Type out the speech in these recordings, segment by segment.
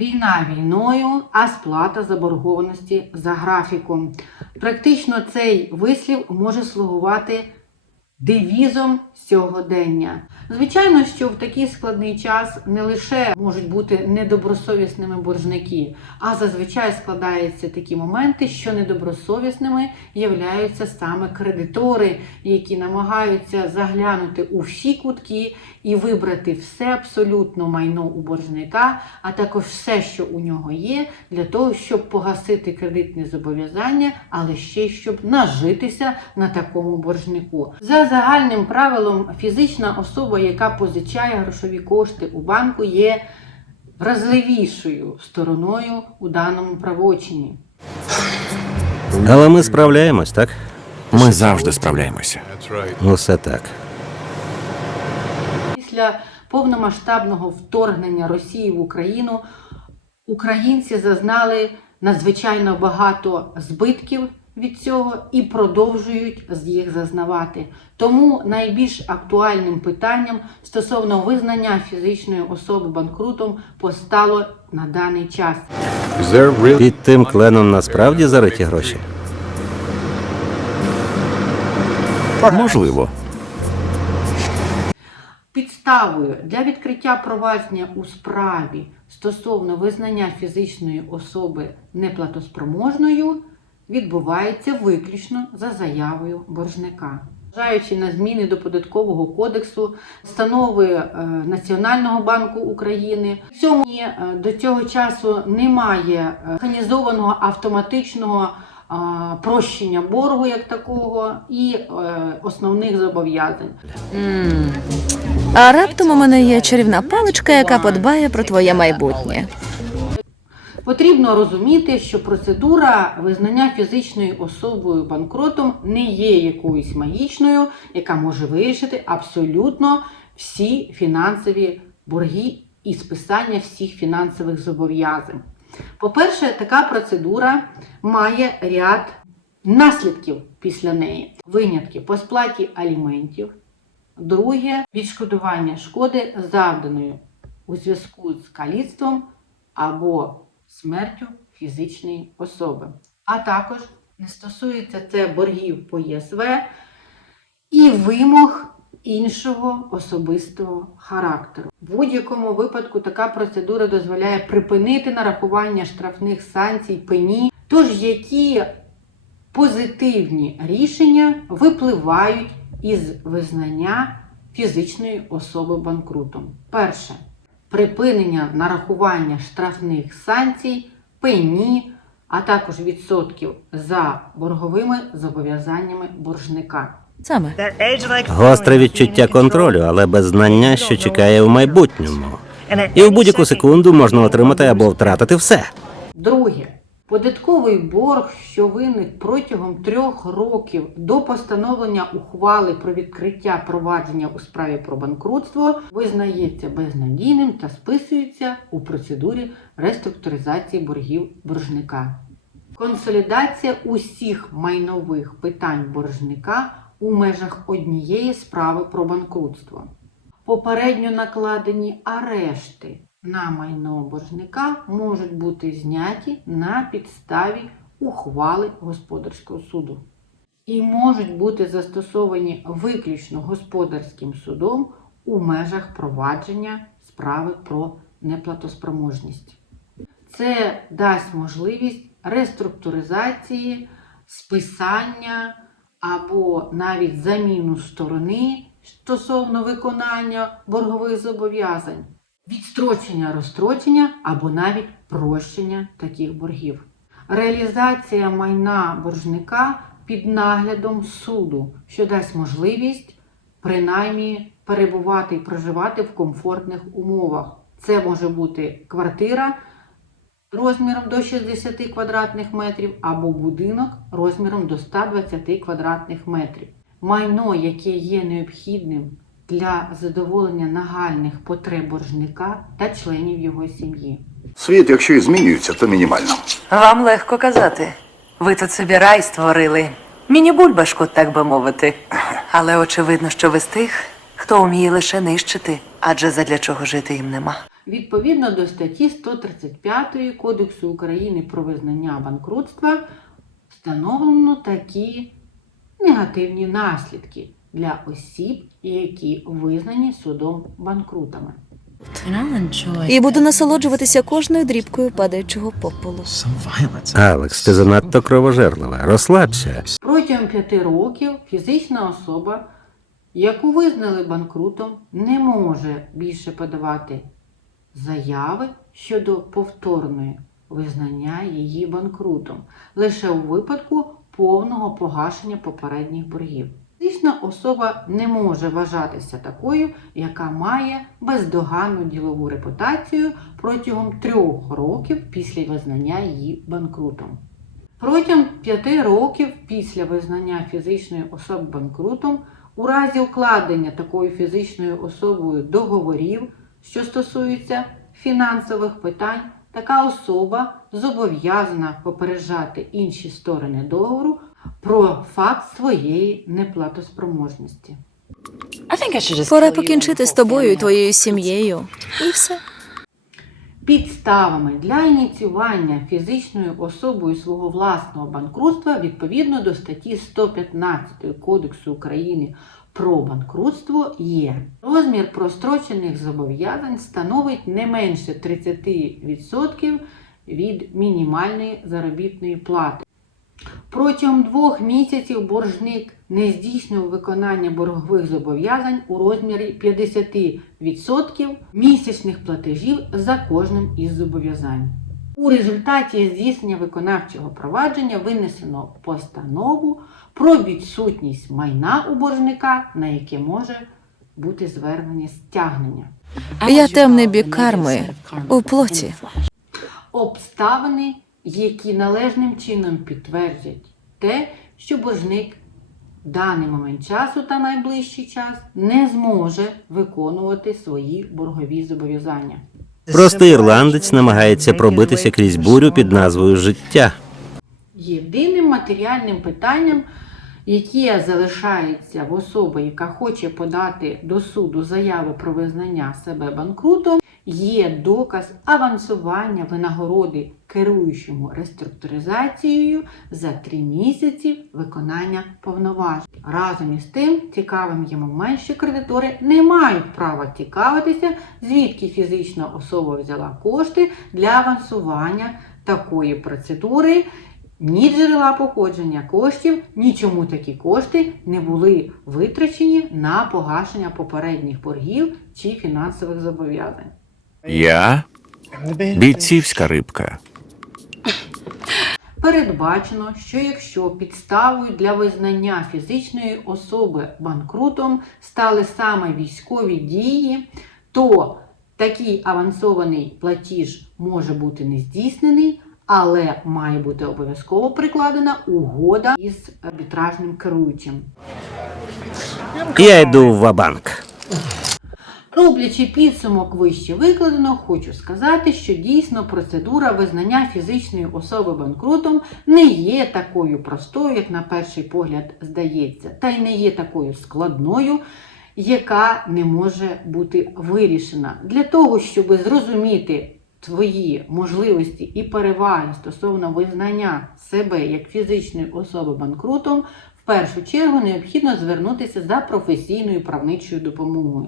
Війна війною, а сплата заборгованості за графіком. Практично цей вислів може слугувати девізом сьогодення. Звичайно, що в такий складний час не лише можуть бути недобросовісними боржники, а зазвичай складаються такі моменти, що недобросовісними являються саме кредитори, які намагаються заглянути у всі кутки і вибрати все абсолютно майно у боржника, а також все, що у нього є, для того, щоб погасити кредитні зобов'язання, але ще щоб нажитися на такому боржнику. За загальним правилом, фізична особа, яка позичає грошові кошти у банку, є вразливішою стороною у даному правочині. Але ми справляємось, так? Ми завжди справляємося. Усе так. Після повномасштабного вторгнення Росії в Україну українці зазнали надзвичайно багато збитків від цього і продовжують їх зазнавати. Тому найбільш актуальним питанням стосовно визнання фізичної особи банкрутом постало на даний час. Під тим кленом насправді зариті гроші. Можливо. Підставою для відкриття провадження у справі стосовно визнання фізичної особи неплатоспроможною відбувається виключно за заявою боржника. Зважаючи на зміни до податкового кодексу, встанови е, Національного банку України, в цьому е, до цього часу немає е, механізованого автоматичного прощення боргу як такого і основних зобов'язань. А раптом у мене є чарівна паличка, яка подбає про твоє майбутнє. Потрібно розуміти, що процедура визнання фізичною особою банкротом не є якоюсь магічною, яка може вирішити абсолютно всі фінансові борги і списання всіх фінансових зобов'язань. По-перше, така процедура має ряд наслідків після неї. Винятки по сплаті аліментів. Друге відшкодування шкоди, завданої у зв'язку з каліцтвом або смертю фізичної особи. А також не стосується це боргів по ЄСВ і вимог іншого особистого характеру. В будь-якому випадку така процедура дозволяє припинити нарахування штрафних санкцій пені, тож які позитивні рішення випливають із визнання фізичної особи банкрутом. Перше припинення нарахування штрафних санкцій, пені, а також відсотків за борговими зобов'язаннями боржника. Саме Гостре відчуття контролю, але без знання, що чекає в майбутньому. І в будь-яку секунду можна отримати або втратити все. Друге. Податковий борг, що виник протягом трьох років до постановлення ухвали про відкриття провадження у справі про банкрутство, визнається безнадійним та списується у процедурі реструктуризації боргів боржника. Консолідація усіх майнових питань боржника у межах однієї справи про банкрутство. Попередньо накладені арешти на майно боржника можуть бути зняті на підставі ухвали господарського суду і можуть бути застосовані виключно господарським судом у межах провадження справи про неплатоспроможність. Це дасть можливість реструктуризації, списання або навіть заміну сторони стосовно виконання боргових зобов'язань, відстрочення розстрочення або навіть прощення таких боргів. Реалізація майна боржника під наглядом суду, що дасть можливість принаймні перебувати і проживати в комфортних умовах. Це може бути квартира розміром до 60 квадратних метрів або будинок розміром до 120 квадратних метрів. Майно, яке є необхідним для задоволення нагальних потреб боржника та членів його сім'ї. Світ, якщо і змінюється, то мінімально. Вам легко казати. Ви тут собі рай створили. Міні-бульбашку, так би мовити. Але очевидно, що ви з тих, хто вміє лише нищити, адже задля чого жити їм нема. відповідно до статті 135 Кодексу України про визнання банкрутства встановлено такі негативні наслідки для осіб, які визнані судом банкрутами. І буду насолоджуватися кожною дрібкою падаючого попелу. Алекс, ти занадто кровожерлива. Розслабся. Протягом п'яти років фізична особа, яку визнали банкрутом, не може більше подавати заяви щодо повторної визнання її банкрутом лише у випадку повного погашення попередніх боргів. Фізична особа не може вважатися такою, яка має бездоганну ділову репутацію протягом трьох років після визнання її банкрутом. Протягом п'яти років після визнання фізичної особи банкрутом, у разі укладення такою фізичною особою договорів, що стосуються фінансових питань, така особа зобов'язана попереджати інші сторони договору про факт своєї неплатоспроможності. Пора покінчити з тобою і твоєю сім'єю. І все. Підставами для ініціювання фізичною особою свого власного банкрутства відповідно до статті 115 Кодексу України про банкрутство є розмір прострочених зобов'язань становить не менше 30% від мінімальної заробітної плати. Протягом двох місяців боржник не здійснював виконання боргових зобов'язань у розмірі 50% місячних платежів за кожним із зобов'язань. У результаті здійснення виконавчого провадження винесено постанову про відсутність майна у боржника, на яке може бути звернення стягнення. Я темний бік карми у плоті. обставини, які належним чином підтвердять те, що боржник в даний момент часу та найближчий час не зможе виконувати свої боргові зобов'язання. Простий ірландець намагається пробитися крізь бурю під назвою життя. Єдиним матеріальним питанням, яке залишається в особи, яка хоче подати до суду заяву про визнання себе банкрутом, є доказ авансування винагороди керуючому реструктуризацією за три місяці виконання повноважень. Разом із тим, цікавим є момент, що кредитори не мають права цікавитися, звідки фізична особа взяла кошти для авансування такої процедури. Ні джерела походження коштів, ні чому такі кошти не були витрачені на погашення попередніх боргів чи фінансових зобов'язань. Я бійцівська рибка. Передбачено, що якщо підставою для визнання фізичної особи банкрутом стали саме військові дії, то такий авансований платіж може бути не здійснений, але має бути обов'язково прикладена угода із арбітражним керуючим. Я йду в вабанк. Роблячи підсумок вище викладеного, хочу сказати, що дійсно процедура визнання фізичної особи банкрутом не є такою простою, як на перший погляд здається, та й не є такою складною, яка не може бути вирішена. Для того, щоб зрозуміти твої можливості і переваги стосовно визнання себе як фізичної особи банкрутом, в першу чергу необхідно звернутися за професійною правничою допомогою.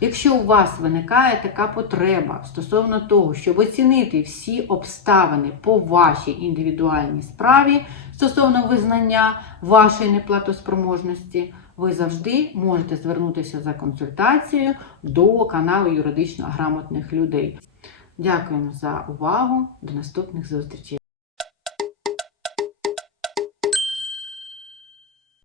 Якщо у вас виникає така потреба стосовно того, щоб оцінити всі обставини по вашій індивідуальній справі стосовно визнання вашої неплатоспроможності, ви завжди можете звернутися за консультацією до каналу юридично грамотних людей. Дякуємо за увагу. До наступних зустрічей.